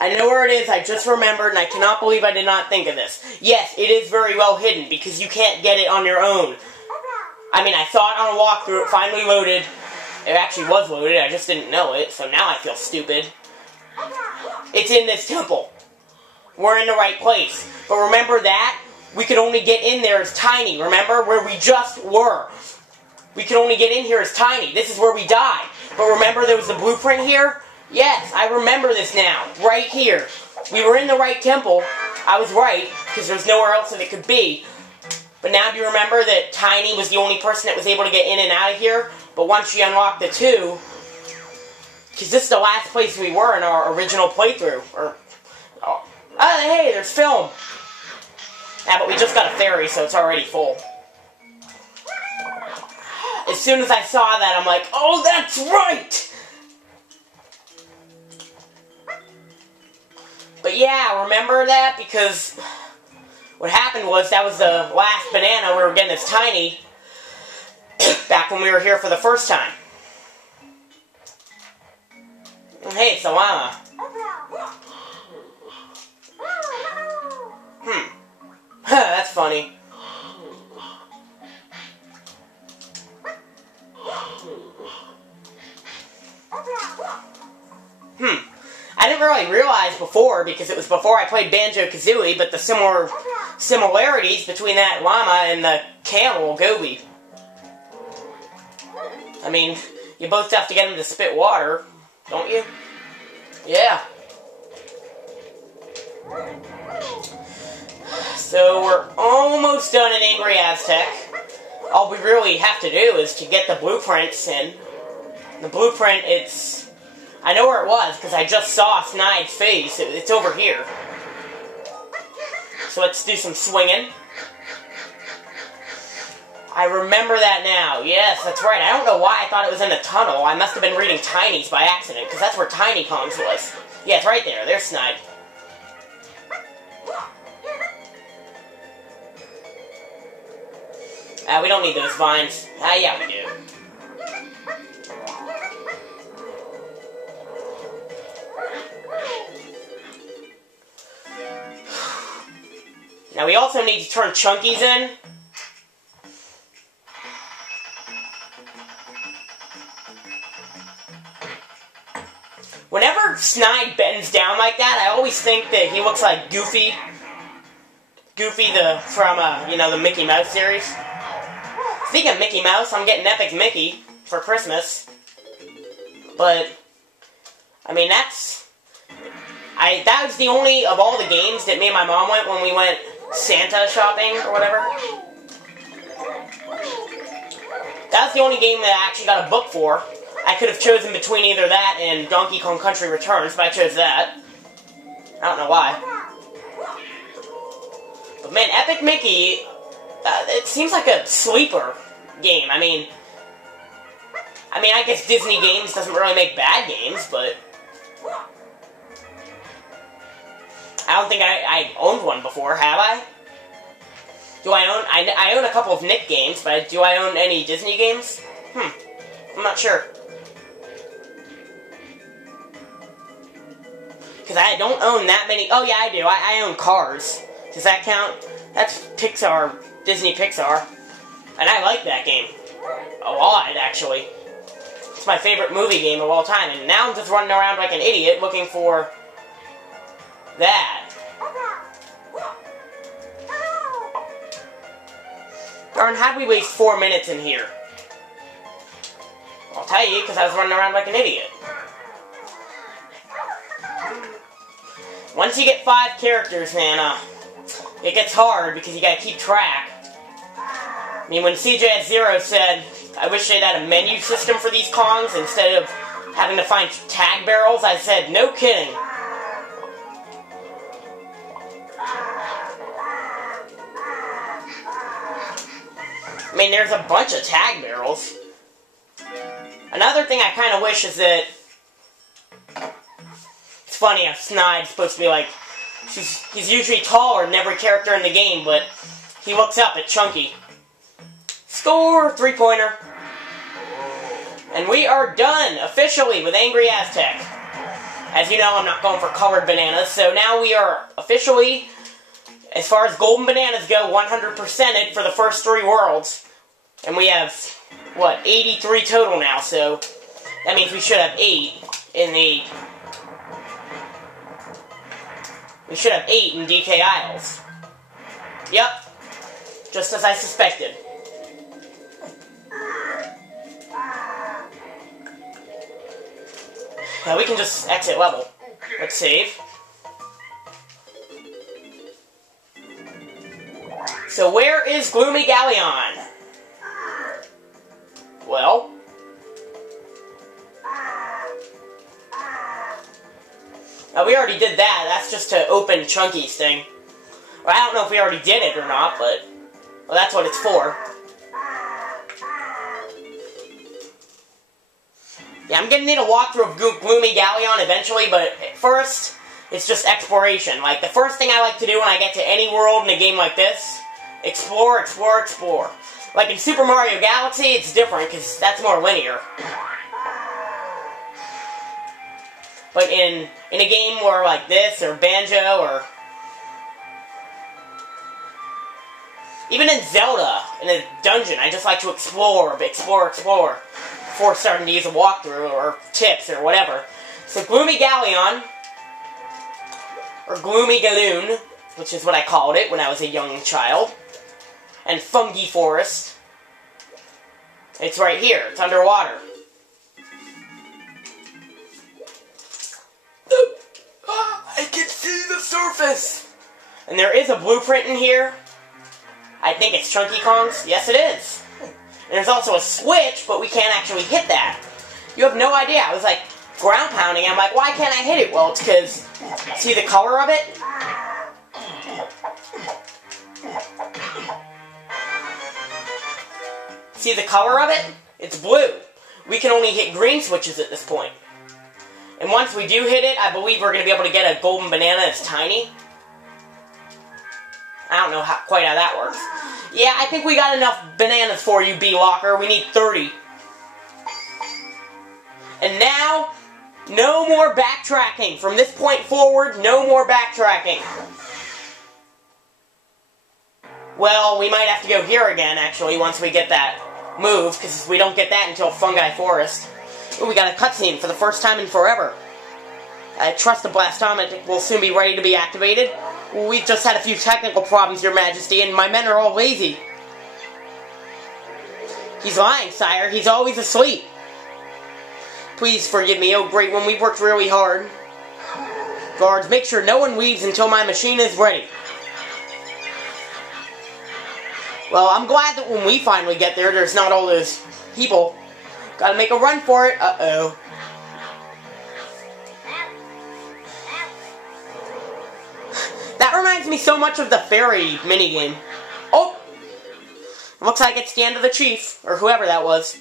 I know where it is, I just remembered, and I cannot believe I did not think of this. Yes, it is very well hidden, because you can't get it on your own. I mean, I saw it on a walkthrough, it finally loaded. It actually was loaded, I just didn't know it, so now I feel stupid. It's in this temple. We're in the right place. But remember that? We could only get in there as Tiny, remember? Where we just were. We could only get in here as Tiny. This is where we died. But remember there was the blueprint here? Yes, I remember this now. Right here. We were in the right temple. I was right, because there's nowhere else that it could be. But now do you remember that Tiny was the only person that was able to get in and out of here? But once you unlock the 2, because this is the last place we were in our original playthrough. Oh, hey, there's film. Yeah, but we just got a ferry, so it's already full. As soon as I saw that, I'm like, oh, that's right! But yeah, remember that? Because what happened was that was the last banana we were getting as Tiny back when we were here for the first time. Hey, it's a llama. That's funny. I didn't really realize before, because it was before I played Banjo-Kazooie, but the similarities between that llama and the camel, Gobi. I mean, you both have to get him to spit water, don't you? Yeah. So we're almost done in Angry Aztec. All we really have to do is to get the blueprints in. The blueprint, I know where it was, because I just saw Snide's face. It's over here. So let's do some swinging. I remember that now. Yes, that's right. I don't know why I thought it was in a tunnel. I must have been reading Tiny's by accident, because that's where Tiny Kong's was. Yeah, it's right there. There's Snide. We don't need those vines. Yeah, we do. Now we also need to turn Chunkies in. Whenever Snide bends down like that, I always think that he looks like Goofy. Goofy from the Mickey Mouse series. Speaking of Mickey Mouse, I'm getting Epic Mickey for Christmas. But, I mean, that was the only of all the games that me and my mom went when we went Santa shopping or whatever. That was the only game that I actually got a book for. I could have chosen between either that and Donkey Kong Country Returns, but I chose that. I don't know why. But man, Epic Mickey, it seems like a sleeper game. I mean, I guess Disney games doesn't really make bad games, but I don't think I owned one before, have I? Do I own... I own a couple of Nick games, but do I own any Disney games? I'm not sure. Because I don't own that many... Oh, yeah, I do. I own Cars. Does that count? That's Pixar, Disney Pixar. And I like that game. A lot, actually. It's my favorite movie game of all time. And now I'm just running around like an idiot looking for that. Darn, how'd we waste 4 minutes in here? I'll tell you, because I was running around like an idiot. Once you get 5 characters, man, it gets hard because you gotta keep track. I mean, when CJ at Zero said, I wish they'd had a menu system for these Kongs instead of having to find tag barrels, I said, no kidding. I mean, there's a bunch of tag barrels. Another thing I kind of wish is that... It's funny how Snide's supposed to be like... He's usually taller than every character in the game, but he looks up at Chunky. Score! 3-pointer. And we are done, officially, with Angry Aztec. As you know, I'm not going for colored bananas, so now we are officially, as far as golden bananas go, 100%ed for the first 3 worlds. And we have, what, 83 total now, so that means we should have 8 in the... We should have 8 in DK Isles. Yep. Just as I suspected. Now we can just exit level. Let's save. So where is Gloomy Galleon? Well... we already did that. That's just to open Chunky's thing. Well, I don't know if we already did it or not, but... Well, that's what it's for. Yeah, I'm gonna need a walkthrough of Gloomy Galleon eventually, but at first, it's just exploration. Like, the first thing I like to do when I get to any world in a game like this, explore, explore, explore. Like in Super Mario Galaxy, it's different, because that's more linear. But in a game where like this, or Banjo, or... Even in Zelda, in a dungeon, I just like to explore, explore, before starting to use a walkthrough, or tips, or whatever. So Gloomy Galleon, or Gloomy Galoon, which is what I called it when I was a young child, and Fungi Forest, it's right here, it's underwater. I can see the surface! And there is a blueprint in here. I think it's Chunky Kong's. Yes, it is. And there's also a switch, but we can't actually hit that. You have no idea. I was like ground pounding. I'm like, why can't I hit it? Well, it's because, see the color of it? See the color of it? It's blue. We can only hit green switches at this point. And once we do hit it, I believe we're going to be able to get a golden banana that's tiny. I don't know quite how that works. Yeah, I think we got enough bananas for you, B-Locker. We need 30. And now, no more backtracking. From this point forward, no more backtracking. Well, we might have to go here again, actually, once we get that move, because we don't get that until Fungi Forest. Ooh, we got a cutscene for the first time in forever. I trust the Blastomatic will soon be ready to be activated. We just had a few technical problems, Your Majesty, and my men are all lazy. He's lying, sire. He's always asleep. Please forgive me, oh great one. We've worked really hard. Guards, make sure no one leaves until my machine is ready. Well, I'm glad that when we finally get there, there's not all those people. Gotta make a run for it. Uh-oh. That reminds me so much of the fairy minigame. Oh! Looks like it's the end of the chief, or whoever that was.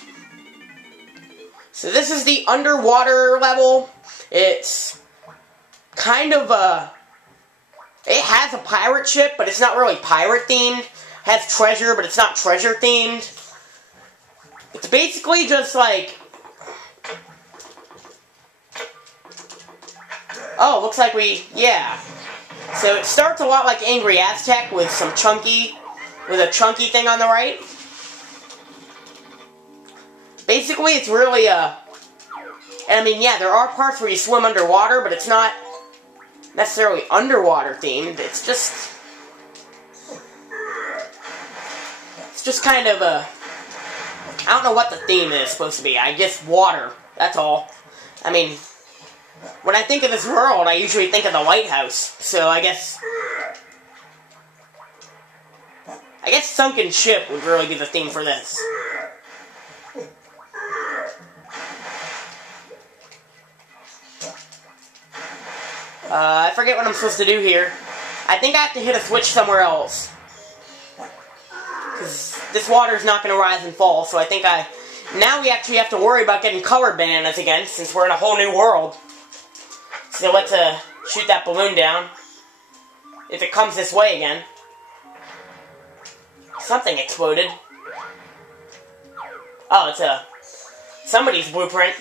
So this is the underwater level. It's kind of a... It has a pirate ship, but it's not really pirate themed. It has treasure, but it's not treasure themed. It's basically just like... Oh, looks like we... Yeah. So it starts a lot like Angry Aztec with some chunky... With a chunky thing on the right. Basically, it's really a... And I mean, yeah, there are parts where you swim underwater, but it's not necessarily underwater themed. It's just kind of a... I don't know what the theme is supposed to be. I guess water. That's all. I mean, when I think of this world, I usually think of the lighthouse. So I guess sunken ship would really be the theme for this. I forget what I'm supposed to do here. I think I have to hit a switch somewhere else. Because this water's not going to rise and fall, so I think now we actually have to worry about getting colored bananas again, since we're in a whole new world. So let's shoot that balloon down. If it comes this way again. Something exploded. Oh, it's somebody's blueprint.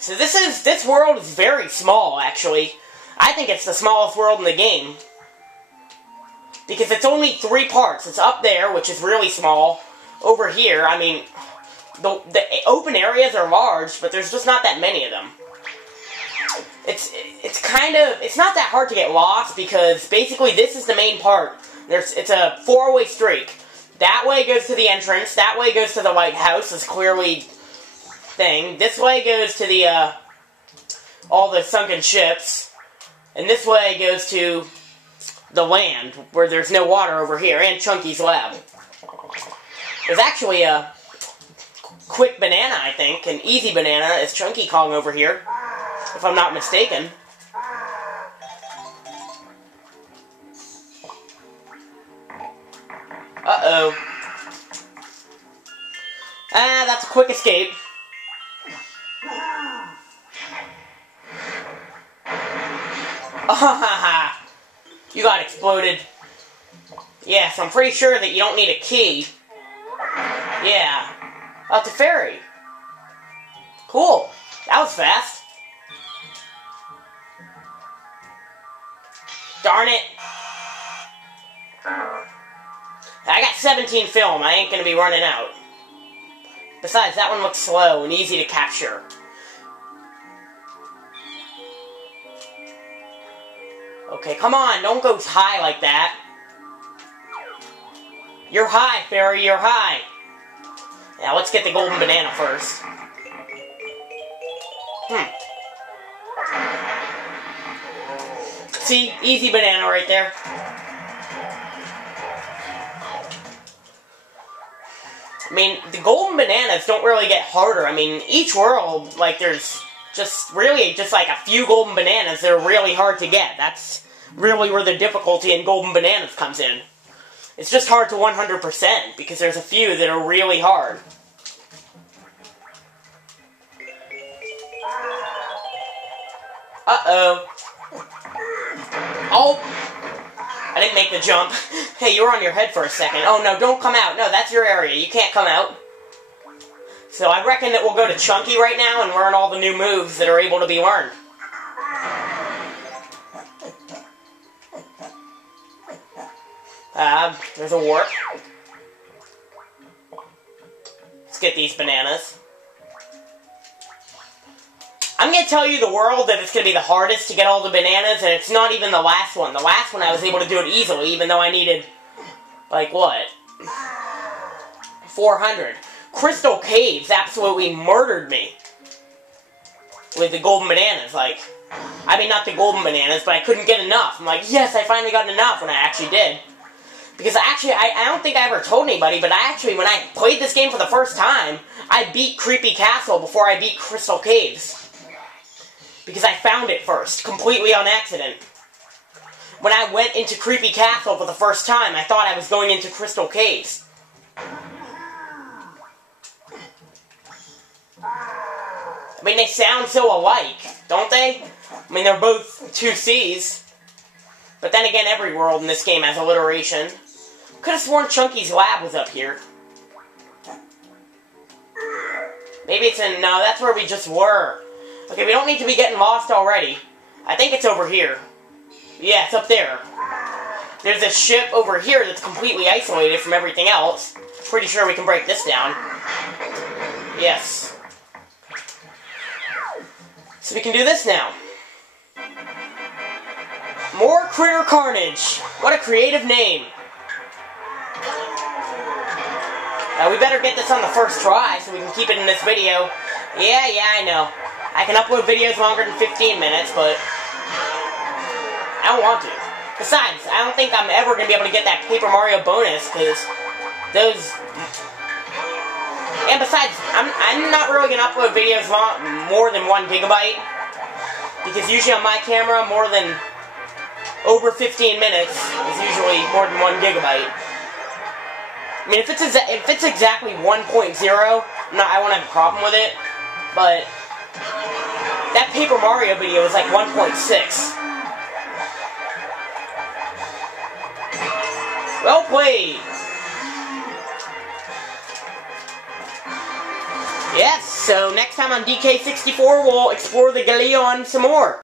So this world is very small, actually. I think it's the smallest world in the game. Because it's only 3 parts. It's up there, which is really small. Over here, I mean, the open areas are large, but there's just not that many of them. It's not that hard to get lost, because basically this is the main part. It's a 4-way streak. That way goes to the entrance, that way goes to the White House, is clearly thing. This way goes to the, all the sunken ships. And this way goes to the land, where there's no water over here, and Chunky's lab. There's actually a quick banana, I think, an easy banana, is Chunky Kong over here, if I'm not mistaken. Uh-oh. Ah, that's a quick escape. Ah, you got exploded. Yes, I'm pretty sure that you don't need a key. Yeah. Oh, it's a fairy. Cool. That was fast. Darn it. I got 17 film. I ain't gonna be running out. Besides, that one looks slow and easy to capture. Okay, come on. Don't go high like that. You're high, fairy. You're high. Now, let's get the golden banana first. See? Easy banana right there. I mean, the golden bananas don't really get harder. I mean, each world, like, there's just really just like a few golden bananas that are really hard to get. That's really where the difficulty in golden bananas comes in. It's just hard to 100% because there's a few that are really hard. Uh-oh. Oh! I didn't make the jump. Hey, you were on your head for a second. Oh, no, don't come out. No, that's your area. You can't come out. So I reckon that we'll go to Chunky right now and learn all the new moves that are able to be learned. There's a warp. Let's get these bananas. I'm going to tell you the world that it's going to be the hardest to get all the bananas, and it's not even the last one. The last one I was able to do it easily, even though I needed, like, what? 400. Crystal Caves absolutely murdered me with the golden bananas. Like, I mean, not the golden bananas, but I couldn't get enough. I'm like, yes, I finally got enough when I actually did. Because actually, I don't think I ever told anybody, but I actually, when I played this game for the first time, I beat Creepy Castle before I beat Crystal Caves. Because I found it first, completely on accident. When I went into Creepy Castle for the first time, I thought I was going into Crystal Caves. I mean, they sound so alike, don't they? I mean, they're both 2 C's. But then again, every world in this game has alliteration. Could have sworn Chunky's lab was up here. Maybe it's in... No, that's where we just were. Okay, we don't need to be getting lost already. I think it's over here. Yeah, it's up there. There's a ship over here that's completely isolated from everything else. Pretty sure we can break this down. Yes. So we can do this now. More Critter Carnage. What a creative name. We better get this on the first try so we can keep it in this video. Yeah, I know. I can upload videos longer than 15 minutes, but I don't want to. Besides, I don't think I'm ever going to be able to get that Paper Mario bonus, because those... And besides, I'm not really going to upload videos more than 1 gigabyte, because usually on my camera, more than over 15 minutes is usually more than 1 gigabyte. I mean, if it's exactly 1.0, I won't have a problem with it, but that Paper Mario video was like 1.6. Well played! Yes, so next time on DK64, we'll explore the Galeon some more.